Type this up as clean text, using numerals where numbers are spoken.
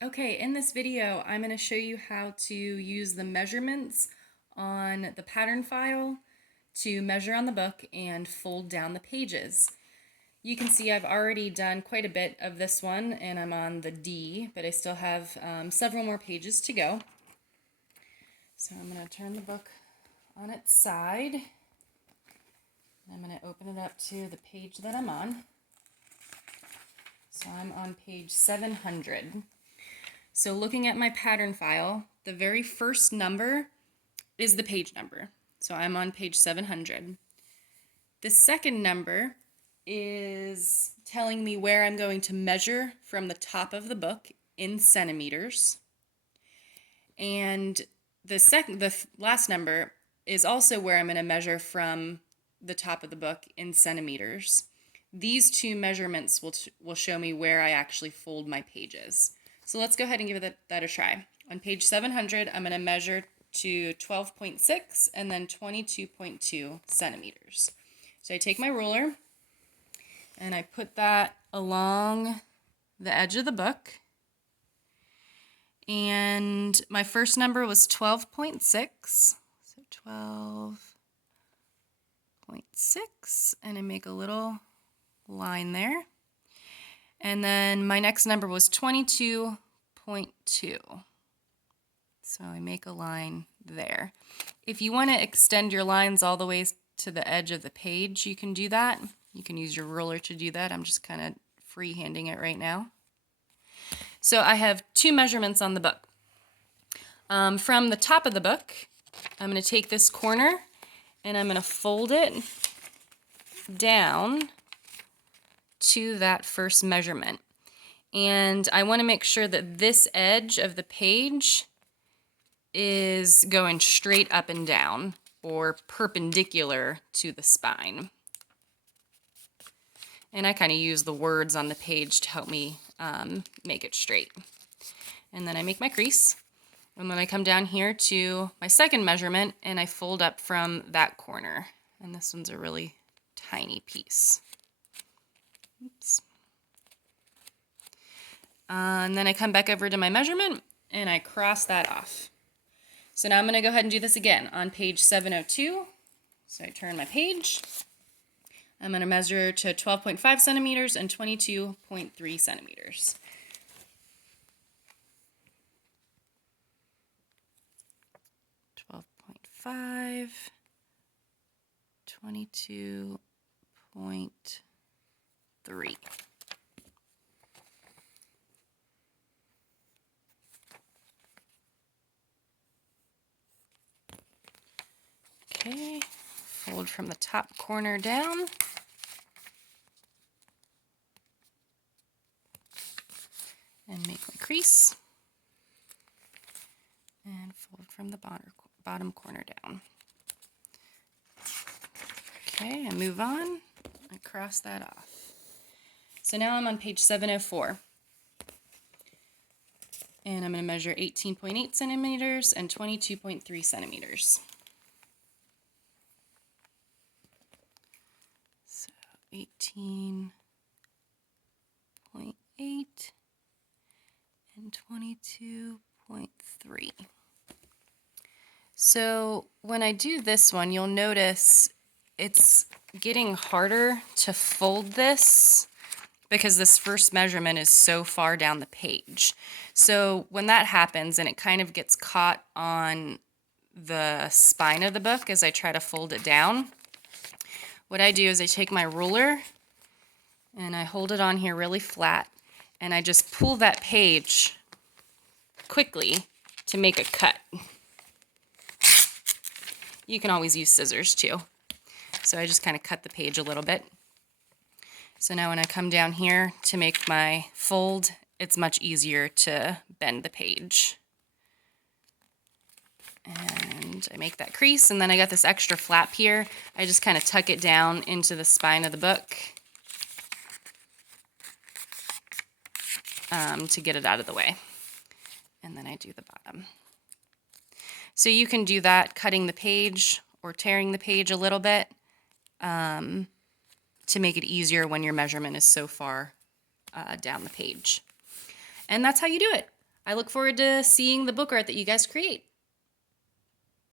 Okay, in this video, I'm going to show you how to use the measurements on the pattern file to measure on the book and fold down the pages. You can see I've already done quite a bit of this one and I'm on the D, but I still have several more pages to go. So I'm going to turn the book on its side. I'm going to open it up to the page that I'm on. So I'm on page 700. So looking at my pattern file, the very first number is the page number. So I'm on page 700. The second number is telling me where I'm going to measure from the top of the book in centimeters. And the last number is also where I'm going to measure from the top of the book in centimeters. These two measurements will show me where I actually fold my pages. So let's go ahead and give that a try. On page 700, I'm going to measure to 12.6 and then 22.2 centimeters. So I take my ruler and I put that along the edge of the book. And my first number was 12.6. So 12.6, and I make a little line there. And then my next number was 22.2. So I make a line there. If you want to extend your lines all the way to the edge of the page, you can do that. You can use your ruler to do that. I'm just kind of freehanding it right now. So I have two measurements on the book. From the top of the book, I'm going to take this corner and I'm going to fold it down to that first measurement. And I want to make sure that this edge of the page is going straight up and down or perpendicular to the spine. And I kind of use the words on the page to help me make it straight. And then I make my crease. And then I come down here to my second measurement and I fold up from that corner. And this one's a really tiny piece. Oops. And then I come back over to my measurement and I cross that off. So now I'm going to go ahead and do this again on page 702. So I turn my page. I'm going to measure to 12.5 centimeters and 22.3 centimeters. .5, 22.3. Okay, fold from the top corner down. And make my crease. And fold from the bottom corner down. Okay, I move on. I cross that off. So now I'm on page 704. And I'm going to measure 18.8 centimeters and 22.3 centimeters. So 18.8 and 22.3. So when I do this one, you'll notice it's getting harder to fold this because this first measurement is so far down the page. So when that happens and it kind of gets caught on the spine of the book as I try to fold it down, what I do is I take my ruler and I hold it on here really flat and I just pull that page quickly to make a cut. You can always use scissors too. So I just kind of cut the page a little bit. So now when I come down here to make my fold, it's much easier to bend the page. And I make that crease, and then I got this extra flap here. I just kind of tuck it down into the spine of the book to get it out of the way. And then I do the bottom. So you can do that cutting the page or tearing the page a little bit to make it easier when your measurement is so far down the page. And that's how you do it. I look forward to seeing the book art that you guys create.